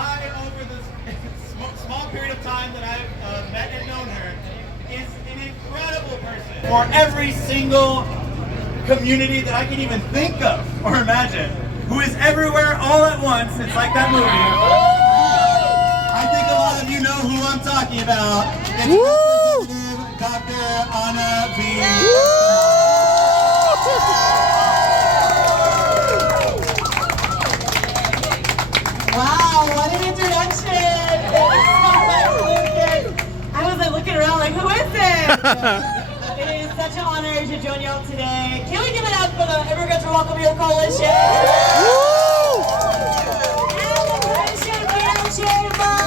I, over this small period of time that I've met and known her, is an incredible person. For every single community that I can even think of or imagine, who is everywhere all at once. It's like that movie. I think a lot of you know who I'm talking about. It's Representative Dr. Anna V. Wow, what an introduction! Thank you so much, Lucas. I was like looking around like, who is it? It is such an honor to join you all today. Can we give it up for the Immigrants for Welcome Here Coalition? And the Christian Beer Chamber!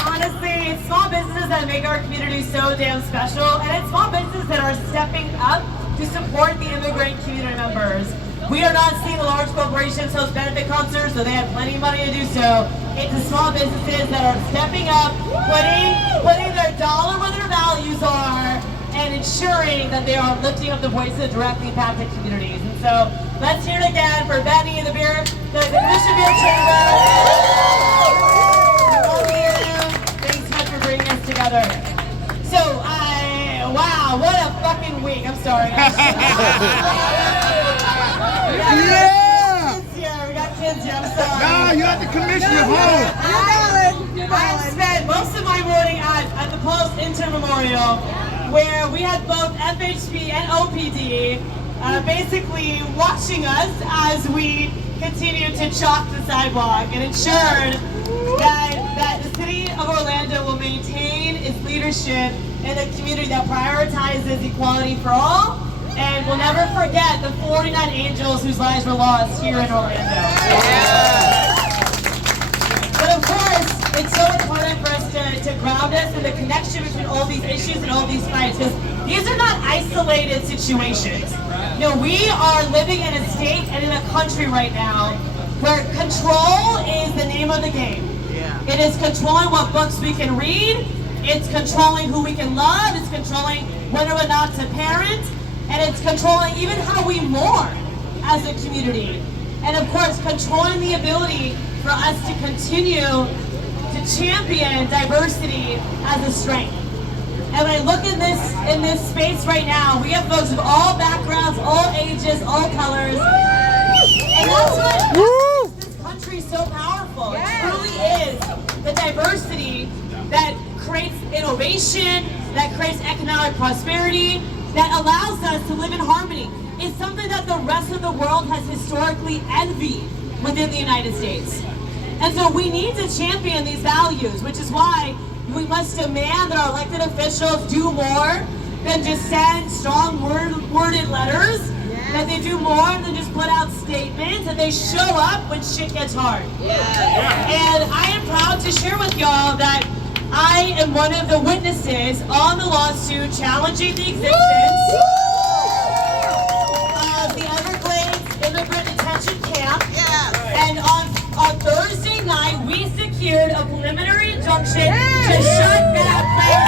Honestly, it's small businesses that make our community so damn special, and it's small businesses that are stepping up to support the immigrant community members. We are not seeing the large corporations host benefit concerts, so they have plenty of money to do so. It's the small businesses that are stepping up, putting their dollar where their values are, and ensuring that they are lifting up the voices that directly impact the communities. And so, let's hear it again for Benny, the Christian Beer Chamber. Thanks so much for bringing us together. So, wow, what a fucking week. I'm sorry. Yeah! We got kids here, I'm sorry. No, you have to commission your home. I spent most of my morning at the Post Intern Memorial, where we had both FHP and OPD basically watching us as we continue to chalk the sidewalk and ensured that the city of Orlando will maintain its leadership in a community that prioritizes equality for all, and we'll never forget the 49 angels whose lives were lost here in Orlando. But of course, it's so important for us to ground us in the connection between all these issues and all these fights, because these are not isolated situations. You know, we are living in a state and in a country right now where control is the name of the game. It is controlling what books we can read, it's controlling who we can love, it's controlling whether or not to parent, and it's controlling even how we mourn as a community. And of course, controlling the ability for us to continue to champion diversity as a strength. And when I look in this space right now, we have folks of all backgrounds, all ages, all colors. And that's what makes this country so powerful. It truly is the diversity that creates innovation, that creates economic prosperity, that allows us to live in harmony. It's something that the rest of the world has historically envied within the United States. And so we need to champion these values, which is why we must demand that our elected officials do more than just send strong worded letters, that they do more than just put out statements, that they show up when shit gets hard. And I am proud to share with y'all that I am one of the witnesses on the lawsuit challenging the existence of the Everglades Immigrant Detention Camp. And on Thursday night, we secured a preliminary injunction to shut that place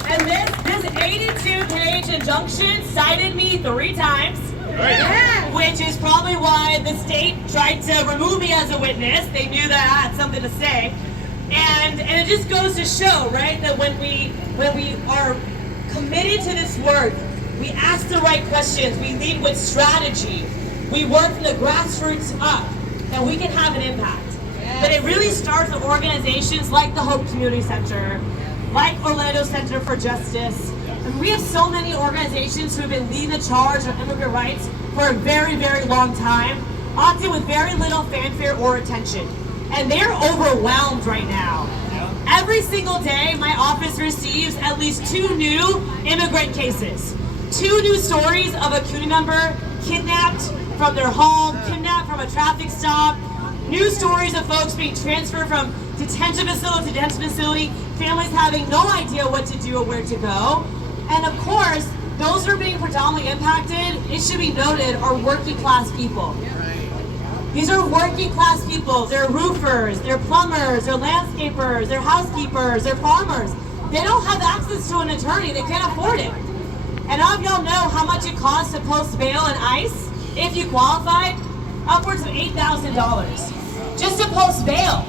down. And this 82-page injunction cited me 3 times. Which is probably why the state tried to remove me as a witness. They knew that I had something to say. And it just goes to show, right, that when we are committed to this work, we ask the right questions, we lead with strategy, we work from the grassroots up, that we can have an impact. But it really starts with organizations like the Hope Community Center, like Orlando Center for Justice. And we have so many organizations who have been leading the charge of immigrant rights for a very, very long time, often with very little fanfare or attention. And they're overwhelmed right now. Every single day, my office receives at least 2 new immigrant cases. 2 new stories of a community member kidnapped from their home, kidnapped from a traffic stop. New stories of folks being transferred from detention facility to detention facility, families having no idea what to do or where to go. And of course, those who are being predominantly impacted, it should be noted, are working class people. These are working class people. They're roofers, they're plumbers, they're landscapers, they're housekeepers, they're farmers. They don't have access to an attorney, they can't afford it. And all of y'all know how much it costs to post bail in ICE, if you qualified, upwards of $8,000 just to post bail.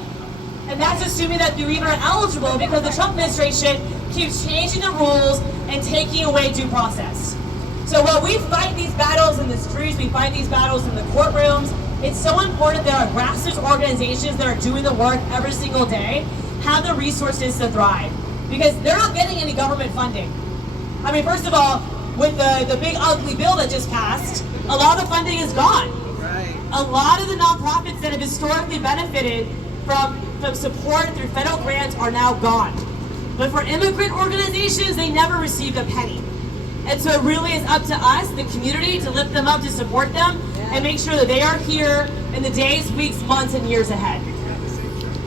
And that's assuming that you even are eligible, because the Trump administration keeps changing the rules and taking away due process. So while we fight these battles in the streets, we fight these battles in the courtrooms, it's so important that our grassroots organizations that are doing the work every single day have the resources to thrive, because they're not getting any government funding. I mean, first of all, with the big ugly bill that just passed, a lot of the funding is gone. Right. A lot of the nonprofits that have historically benefited from support through federal grants are now gone. But for immigrant organizations, they never received a penny. And so it really is up to us, the community, to lift them up, to support them, and make sure that they are here in the days, weeks, months, and years ahead.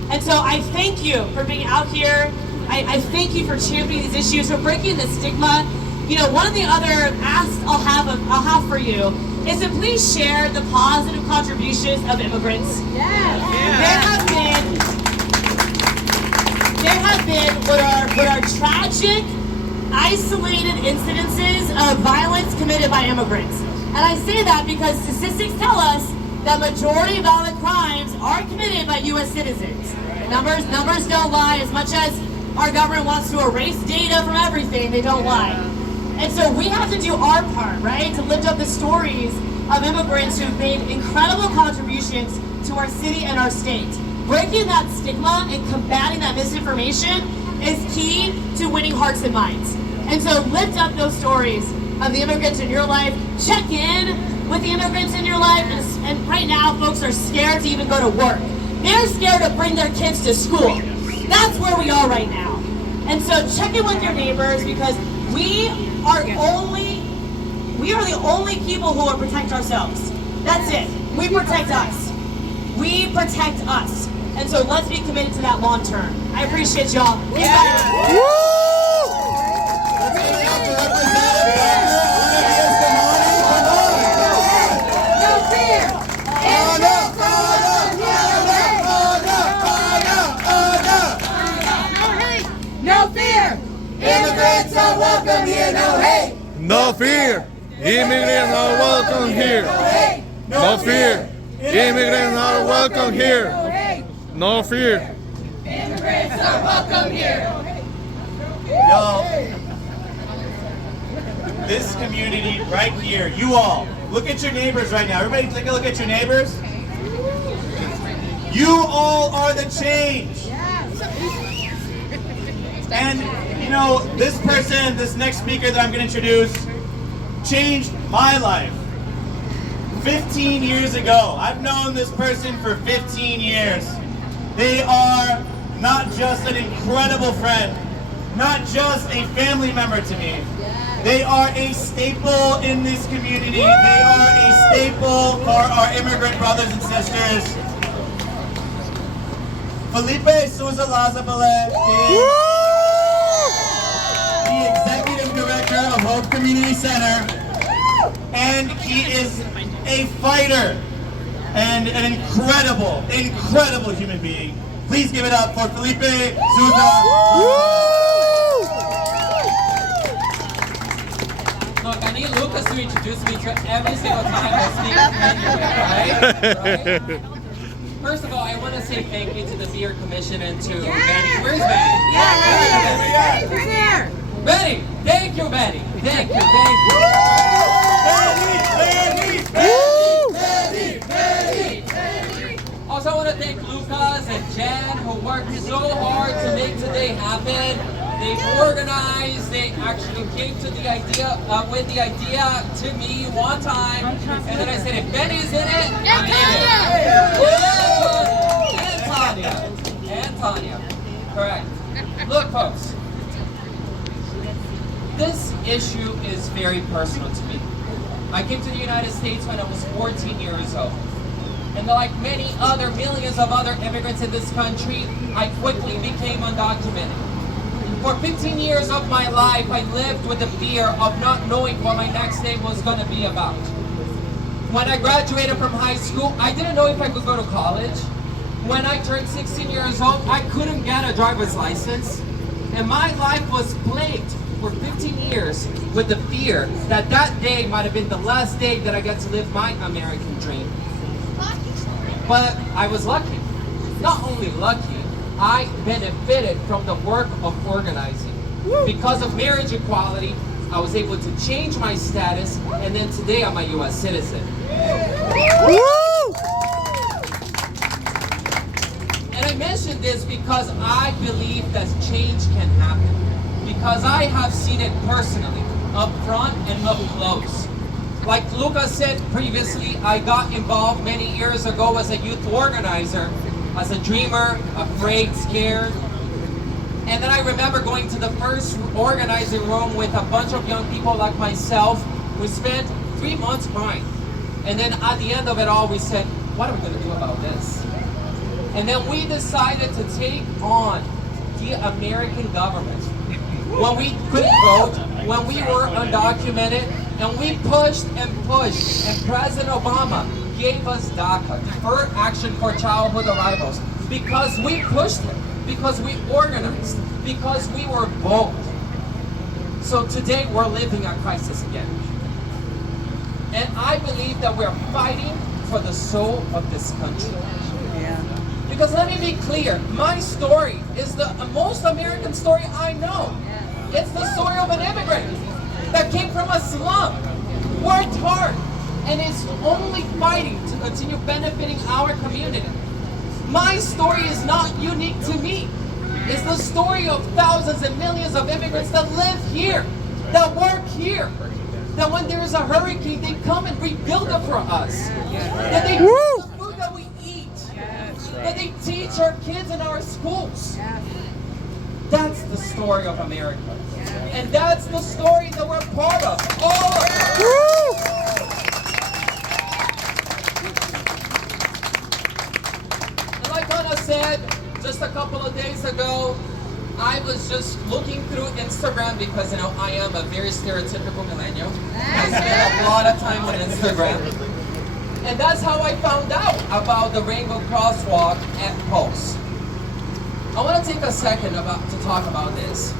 And so I thank you for being out here. I thank you for championing these issues, for breaking the stigma. You know, one of the other asks I'll have for you is to please share the positive contributions of immigrants. Yes. There have been what are tragic, isolated incidences of violence committed by immigrants. And I say that because statistics tell us that majority of violent crimes are committed by U.S. citizens. Numbers don't lie. As much as our government wants to erase data from everything, they don't lie. And so we have to do our part, right, to lift up the stories of immigrants who've made incredible contributions to our city and our state. Breaking that stigma and combating that misinformation is key to winning hearts and minds. And so lift up those stories of the immigrants in your life. Check in with the immigrants in your life. And right now, folks are scared to even go to work. They're scared to bring their kids to school. That's where we are right now. And so check in with your neighbors, because we are the only people who will protect ourselves. That's it. We protect us. We protect us. And so let's be committed to that long term. I appreciate y'all. Yeah. No fear! Immigrants are welcome here, no hate! No fear! Immigrants are welcome here! No fear! Immigrants are welcome here! No fear! Immigrants are welcome here! Y'all, this community right here, you all, look at your neighbors right now. Everybody take a look at your neighbors. You all are the change. And, you know, this person, this next speaker that I'm going to introduce, changed my life. 15 years ago. I've known this person for 15 years. They are not just an incredible friend, not just a family member to me. They are a staple in this community. They are a staple for our immigrant brothers and sisters. Felipe Souza Lazabale is the Executive Director of Hope Community Center, and he is a fighter and an incredible human being. Please give it up for Felipe Souza. Look, I need Lucas to introduce me to every single time I speak anyway, right? First of all, I want to say thank you to the Beer Commission and to Betty. Where's Betty? Yeah, we're here! Betty! Thank you, Betty! Thank you, thank you! Also, I want to thank Lucas and Jen, who worked so hard to make today happen. They organized, they actually came to the idea, with the idea to me one time, and then I said, if Betty's in it, I'm in it. And Tanya. Correct. Look, folks. This issue is very personal to me. I came to the United States when I was 14 years old. And like many other millions of other immigrants in this country, I quickly became undocumented. For 15 years of my life, I lived with the fear of not knowing what my next day was going to be about. When I graduated from high school, I didn't know if I could go to college. When I turned 16 years old, I couldn't get a driver's license. And my life was plagued for 15 years with the fear that that day might have been the last day that I get to live my American dream. But I was lucky. Not only lucky, I benefited from the work of organizing. Because of marriage equality, I was able to change my status, and then today I'm a U.S. citizen. And I mention this because I believe that change can happen. Because I have seen it personally, up front and up close. Like Lucas said previously, I got involved many years ago as a youth organizer, as a dreamer, afraid, scared. And then I remember going to the first organizing room with a bunch of young people like myself. We spent 3 months crying. And then at the end of it all, we said, what are we going to do about this? And then we decided to take on the American government. When we couldn't vote, when we were undocumented, and we pushed and pushed, and President Obama gave us DACA, Deferred Action for Childhood Arrivals, because we pushed him, because we organized, because we were bold. So today we're living a crisis again. And I believe that we're fighting for the soul of this country. Because let me be clear, my story is the most American story I know. It's the story of an immigrant that came from a slum, worked hard, and is only fighting to continue benefiting our community. My story is not unique to me. It's the story of thousands and millions of immigrants that live here, that work here, that when there is a hurricane, they come and rebuild it for us. That they grow the food that we eat. That they teach our kids in our schools. That's the story of America. And that's the story that we're part of. All of us. And like Anna said just a couple of days ago, I was just looking through Instagram because, you know, I am a very stereotypical millennial. I spend a lot of time on Instagram. And that's how I found out about the Rainbow Crosswalk at Pulse. I want to take a second to talk about this.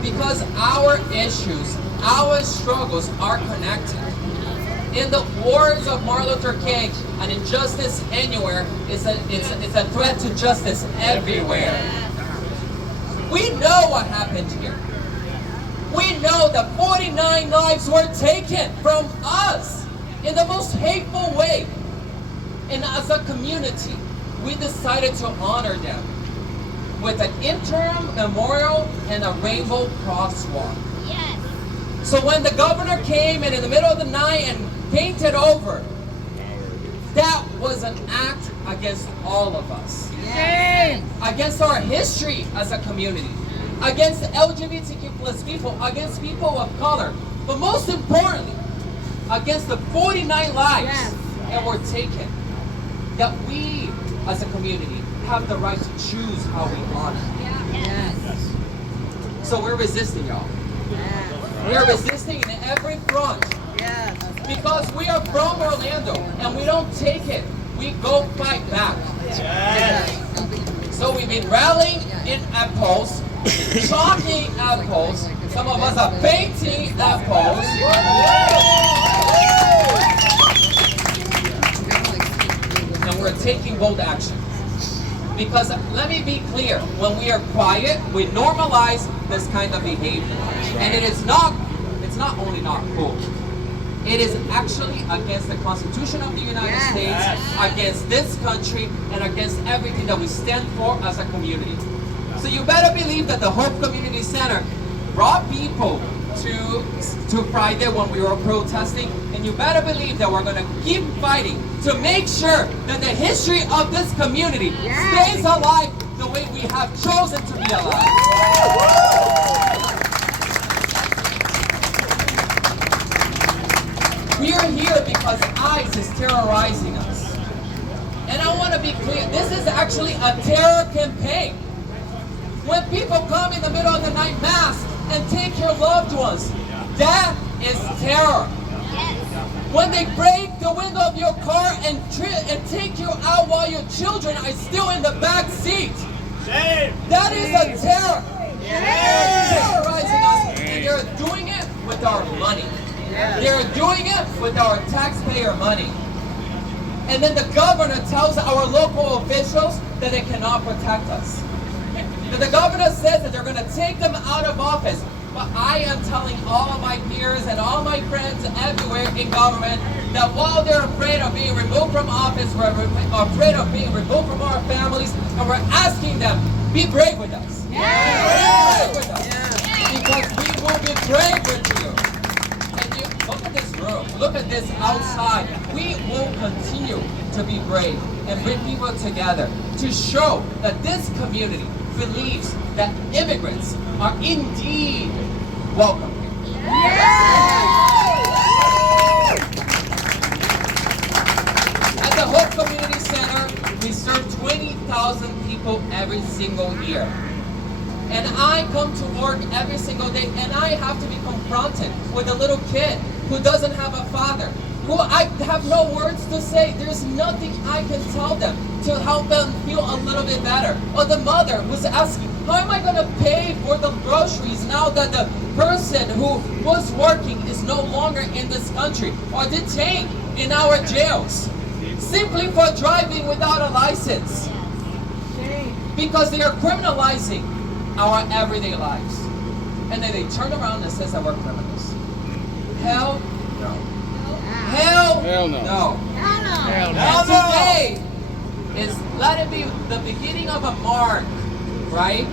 Because our issues, our struggles are connected. In the words of Martin Luther King, an injustice anywhere is a threat to justice everywhere. We know what happened here. We know that 49 lives were taken from us in the most hateful way. And as a community, we decided to honor them with an interim memorial and a rainbow crosswalk. Yes. So when the governor came and in the middle of the night and painted over, that was an act against all of us. Yes. Against our history as a community, against LGBTQ plus people, against people of color, but most importantly, against the 49 lives that were taken, that we as a community have the right to choose how we honor. Yes. So we're resisting, y'all. Yes. We are resisting in every front. Yes. Because we are from Orlando and we don't take it. We go fight back. Yes. So we've been rallying at Pulse, chalking at Pulse. Some of us are painting at Pulse. And we're taking bold action. Because let me be clear, when we are quiet, we normalize this kind of behavior. And it's not only not cool, it is actually against the Constitution of the United States, against this country, and against everything that we stand for as a community. So you better believe that the Hope Community Center brought people to Friday when we were protesting, and you better believe that we're going to keep fighting to make sure that the history of this community stays alive the way we have chosen to be alive. We are here because ICE is terrorizing us. And I want to be clear, this is actually a terror campaign. When people come in the middle of the night masked and take your loved ones, that is terror. When they break the window of your car and take you out while your children are still in the back seat, that is a terror. They are terrorizing us. They are doing it with our money. They are doing it with our taxpayer money. And then the governor tells our local officials that they cannot protect us. That the governor says that they're going to take them out of office. But I am telling all of my peers and all my friends everywhere in government that while they're afraid of being removed from office, we're afraid of being removed from our families, and we're asking them, be brave with us. Be brave with us. Because we will be brave with you. And you, look at this room. Look at this outside. We will continue to be brave and bring people together to show that this community believes that immigrants are indeed welcome here. At the Hope Community Center, we serve 20,000 people every single year. And I come to work every single day and I have to be confronted with a little kid who doesn't have a father, who I have no words to say. There's nothing I can tell them to help them feel a little bit better. Or the mother who's asking, how am I going to pay for the groceries now that the person who was working is no longer in this country or detained in our jails simply for driving without a license? Because they are criminalizing our everyday lives. And then they turn around and says that we're criminals. Hell no. Hell no. Hell no. And today is, let it be the beginning of a mark, right?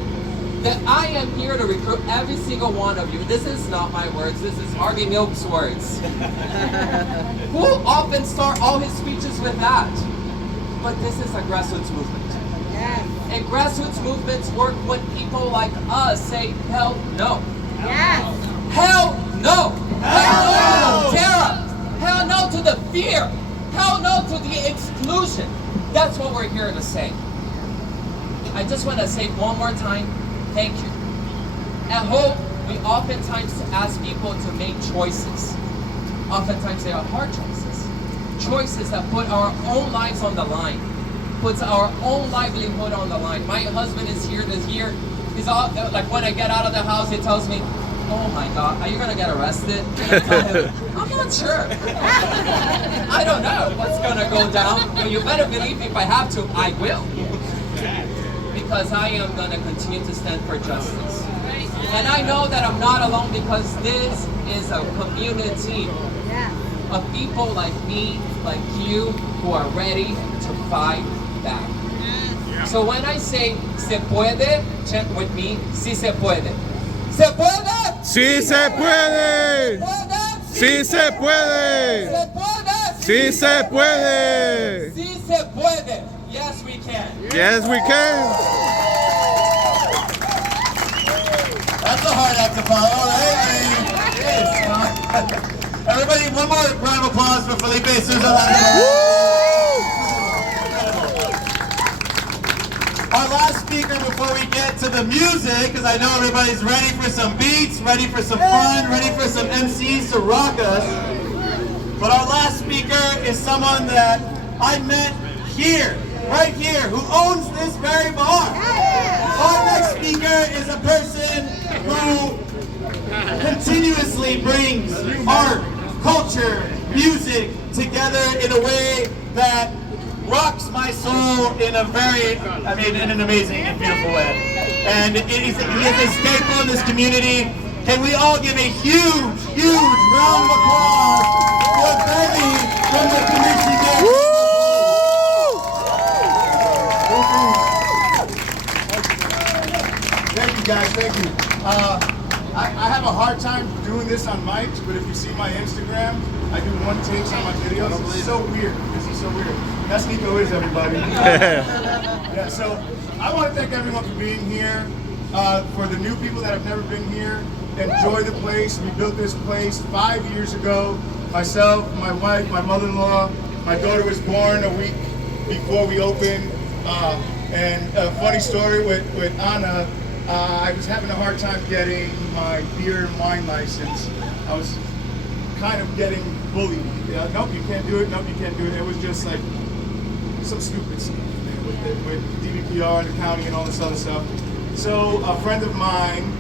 That I am here to recruit every single one of you. This is not my words, this is Harvey Milk's words. Who often start all his speeches with that. But this is a grassroots movement. And grassroots movements work when people like us say, hell no. Hell no. Hell no to the terror. Hell no to the fear. Hell no to the exclusion. That's what we're here to say. I just want to say one more time, thank you. At Hope, we oftentimes ask people to make choices. Oftentimes they are hard choices. Choices that put our own lives on the line. Puts our own livelihood on the line. My husband is here this year. He's all, like when I get out of the house, he tells me, oh my God, are you gonna get arrested? And I tell him, I'm not sure. I don't know what's gonna go down. But you better believe if I have to, I will. Because I am gonna continue to stand for justice. And I know that I'm not alone because this is a community of people like me, like you, who are ready to fight back. So when I say se puede, chant with me, si se puede. Se puede. Sí se puede. Sí se puede. Se puede. Sí se puede. Sí se puede. Yes, we can. Yes, we can. That's a hard act to follow, right? Everybody, one more round of applause for Felipe Souza. Our last speaker before we get to the music, because I know everybody's ready for some beats, ready for some fun, ready for some MCs to rock us. But our last speaker is someone that I met here, right here, who owns this very bar. Our next speaker is a person who continuously brings art, culture, music together in a way that rocks my soul in a very, in an amazing and beautiful way. And he is a staple in this community. Can we all give a huge, huge round of applause for Benny from the community? Thank you guys, thank you. I have a hard time doing this on mics, but if you see my Instagram, I do one takes on my videos. It's so weird. This is so weird. That's Nico is, everybody. Yeah, so I want to thank everyone for being here. For the new people that have never been here, enjoy the place. We built this place 5 years ago. Myself, my wife, my mother-in-law, my daughter was born a week before we opened. And a funny story with Anna, I was having a hard time getting my beer and wine license. I was kind of getting bullied. Nope, you can't do it. Nope, you can't do it. It was just like some stupid stuff with DVPR and the county and all this other stuff. So a friend of mine,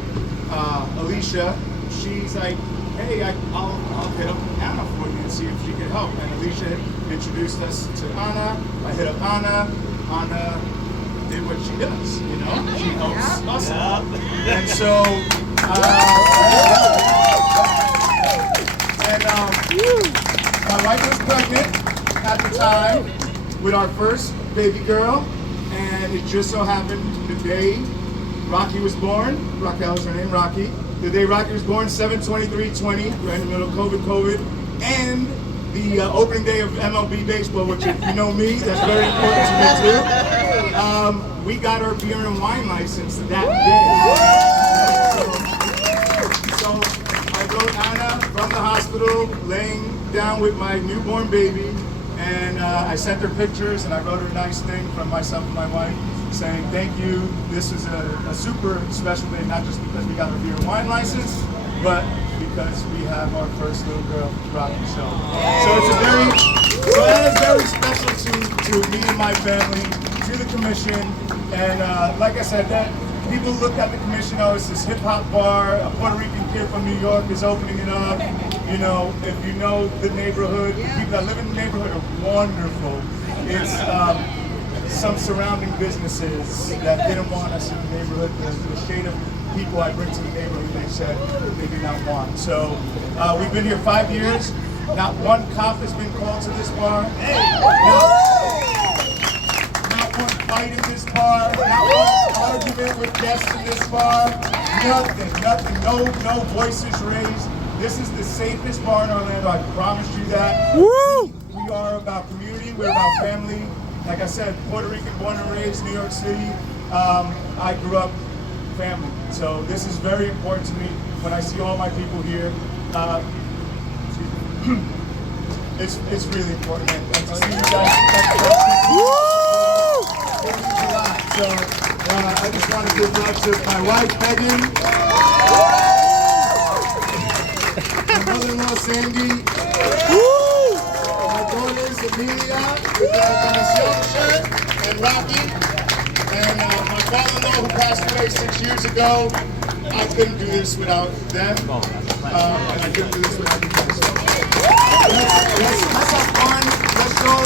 Alicia, she's like, hey, I'll hit up Anna for you and see if she can help. And Alicia introduced us to Anna. I hit up Anna. Anna did what she does, you know? She helps us out. And so, my wife was pregnant at the time with our first baby girl, and it just so happened the day Rocky was born. Raquel is her name, Rocky. The day Rocky was born, 7/23/20, right in the middle of COVID, and the opening day of MLB baseball, which, if you know me, that's very important to me too. We got our beer and wine license that day. So I wrote Anna from the hospital, laying down with my newborn baby, and I sent her pictures, and I wrote her a nice thing from myself and my wife, saying thank you. This is a super special day, not just because we got our beer and wine license, but because we have our first little girl, Rocky. So that is very special to me and my family, to the commission, and like I said, that people look at the commission, oh, it's this hip hop bar, a Puerto Rican kid from New York is opening it up. You know, if you know the neighborhood, the people that live in the neighborhood are wonderful. It's some surrounding businesses that didn't want us in the neighborhood. The shade of people I bring to the neighborhood, they said they did not want. So we've been here 5 years. Not one cop has been called to this bar. Not one fight in this bar. Not one argument with guests in this bar. Nothing. No voices raised. This is the safest bar in Orlando. I promise you that. We are about community. We're about family. Like I said, Puerto Rican, born and raised, New York City. I grew up family. So this is very important to me when I see all my people here. It's really important. And to see you guys. So I just want to give love to my wife, Megan. My mother-in-law, Sandy. My daughters, Amelia, with the shirt, and Rocky. And my father-in-law, who passed away 6 years ago. I couldn't do this without them. And I couldn't do this without you guys. Let's have fun. Let's show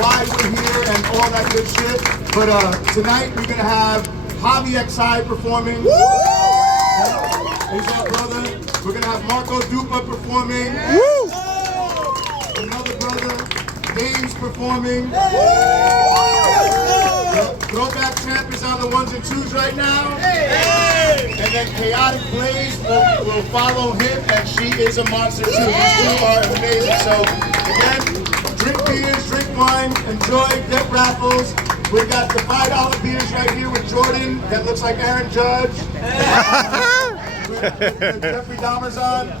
why we're here and all that good shit. But tonight we're gonna have Javi XI performing. He's our brother. We're gonna have Marco Dupa performing. Another brother, James performing. Throwback Champ is on the 1s and 2s right now. And then Chaotic Blaze will follow him, and she is a monster too. These two are amazing. So again, drink beers, drink wine, enjoy, get raffles. We got the $5 beers right here with Jordan that looks like Aaron Judge. With Jeffrey Dahmer's on.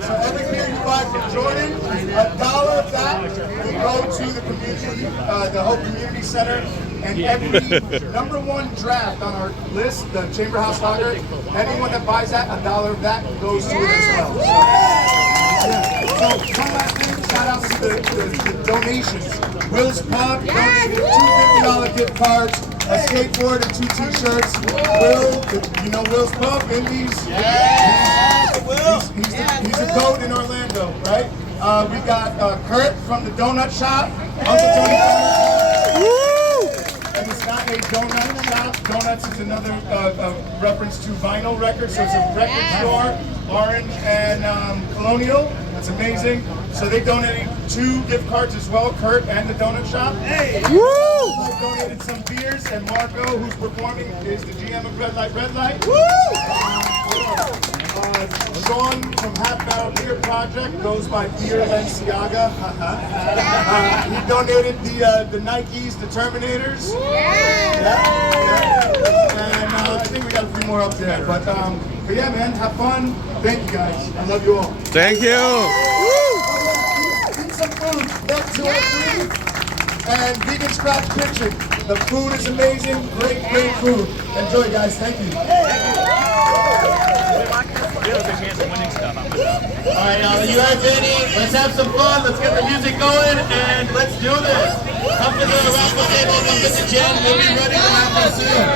So every beer you buy from Jordan, $1 of that will go to the community, the whole community center. And every #1 draft on our list, the Chamber House Lager, anyone that buys that, $1 of that goes to it as well. So one last thing, shout out to the donations. Will's Pub donated 2 $50 gift cards, a skateboard, and 2 t-shirts. Will, you know Will's Pub, Indies? He's a goat in Orlando, right? We got Kurt from the Donut Shop, Uncle Tony. And it's not a donut shop. Donuts is another reference to vinyl records, so it's a record store, Orange and Colonial. That's amazing. So they donated 2 gift cards as well, Kurt and the Donut Shop. Hey! Woo! They donated some beers, and Marco, who's performing, is the GM of Red Light. Woo! Sean from Half Barrel Beer Project goes by Beer Lenciaga. He donated the Nikes, the Terminators. And I think we got a few more up there. But yeah, man, have fun. Thank you guys. I love you all. Thank you. Eat some food. That's your food. And vegan scratch kitchen. The food is amazing. Great food. Enjoy, guys. Thank you. Alright, are you guys ready? Let's have some fun. Let's get the music going, and let's do this. Come to the raffle table. Come to the gym. We'll be ready to have fun soon.